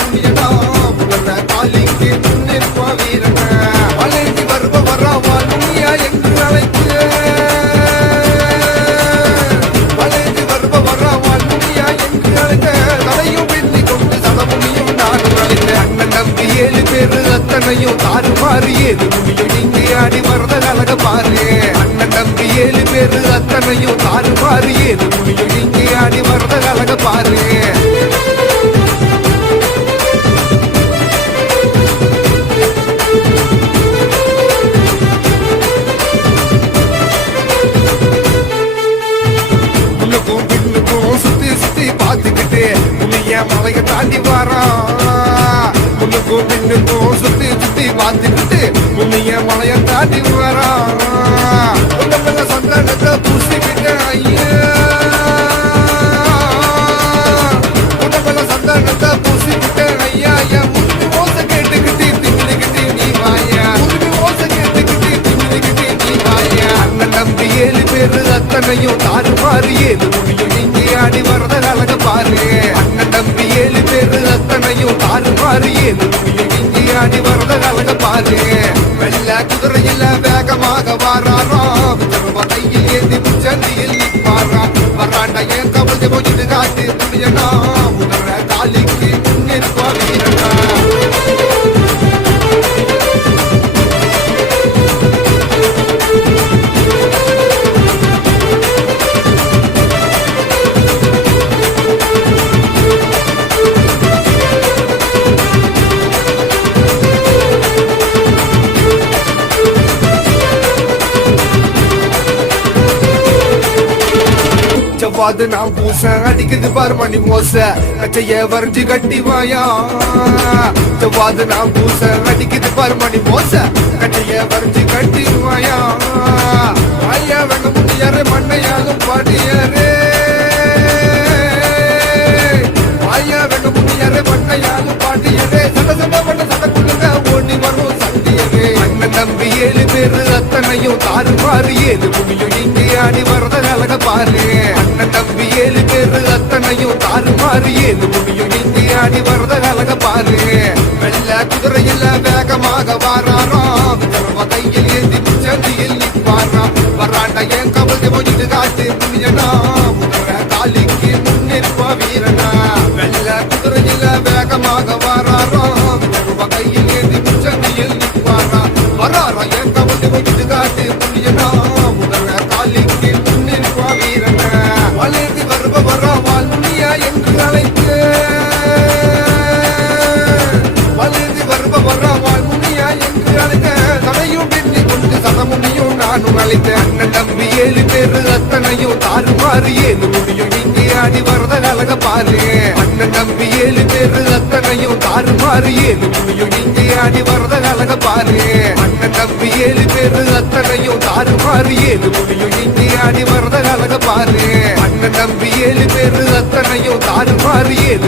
புண்ணியனா உலக காலிக்கு முன்னிற்பா வீரன வளைந்து வருவ வராவால் முனியா என்று அழைத்து வளைந்து வருவ வராவால் முனியா என்று அழைத்த தலையும் வெள்ளி கொண்டு சதமுனியும் நானும் அழைத்த அண்ணன் நம்பி 7 பேரு அத்தனையும் தாறுமாறு ஏது முடியும் நீங்க ஆடி வரத அழக பாரு அண்ணன் நம்பி 7 பேரு அத்தனையும் தாறுமாறு ஏது முடியும் நீங்க ஆடி வரத அழக பாரு பார்த்துக்கிட்டு புனிய மலைய தாண்டி வரான் முன்னுக்கும் பின்னுக்கும் சுத்தி சுத்தி பார்த்துக்கிட்டு புனிய மலைய தாண்டி வரான் சந்தானத்தை பூசிக்கிட்டு ஐயா சந்தானத்தை பூசிக்கிட்டு ஐயா என் முன்பு ஓசை கேட்டுக்கிட்டு திமிலிக்கிட்டு நீ வாயா முன்பு ஓசை கேட்டுக்கிட்டு திமிலிக்கிட்டு நீ வாயா அண்ணன் நம்பி 7 பேரு அத்தனையும் தாறுமாறு ஏது முடியும் நீங்க ஆடி வரத அழக பாரு அண்ணன் நம்பி 7 பேரு அத்தனையும் தாறுமாறு ஏது முடியும் நீங்க ஆடி வரத அழக பாரு வெள்ள குதிரையில வேகமாக வாராரோ கையில் ஏந்தி முச்சந்தியில் நிற்பாரா வராண்ட என் கவலை போயிட்டு காட்டு புனியனா உணர காலிக்கு முன்னிற்பா வீரனா செவ்வாது நான் பூச அடிக்குது பாரு மணி மோச கச்சைய வரைஞ்சு கட்டி வாயா செவ்வாது நான் பூச அடிக்குது பாரு மணி மோச கச்சைய வரைஞ்சு கட்டி வாயா வாயா வெங்க முடியாரு மண்ணையாகும் பாடியாரே வாயா வெங்க முடியாரு மண்ணையாகும் பாடியாரே சட சட பண்ண சடக்குள்ளுங்க ஓடி வரும் சண்டியரே அண்ணன் நம்பி 7 பேரு அத்தனையும் தாறுமாறு ஏது முடியும் நீங்க ஆடி வரத அழக பாரு அண்ணன் நம்பி 7 பேரு அத்தனையும் தாறுமாறு ஏது முடியும் நீங்க ஆடி வரத அழக பாரு வெள்ள குதிரையில வேகமாக வாராரோ கையில் ஏந்தி சந்தியில் நிற்பாரா வராண்ட என் கவலை போயிட்டு காட்டு புனியனா உணர காலிக்கு முன்னிற்பா வீரனா வெள்ள குதிரையில வேகமாக வாராரோ கையில் ஏந்தி சந்தியில் நிற்பாரா வராரா என் கவலை போயிட்டு காட்டு புனியனா உணர காலிக்கு முன்னிற்பா வீரனா வளைந்து வருவ வராவால் முனியா என்று அழைத்து வளைந்து வருவ வராவால் முனியா என்று அழைத்த தலையும் வெண்ணி கொண்டு சதமுனியும் நானும் அழைத்த அண்ணன் நம்பி 7 பேரு அத்தனையும் தாறுமாறு ஏது முடியும் நீங்க ஆடி வரத அழக பாரு அண்ணன் நம்பி 7 பேரு அத்தனையும் தாறுமாறு ஏது முடியும் நீங்க ஆடி வரத அழக பாரு அண்ணன் நம்பி 7 பேரு அத்தனையும் தாறுமாறு ஏது முடியும் நீங்க ஆடி வரத அழக பாரு அண்ணன் நம்பி 7 பேரு அத்தனையும் தாறுமாறு ஏது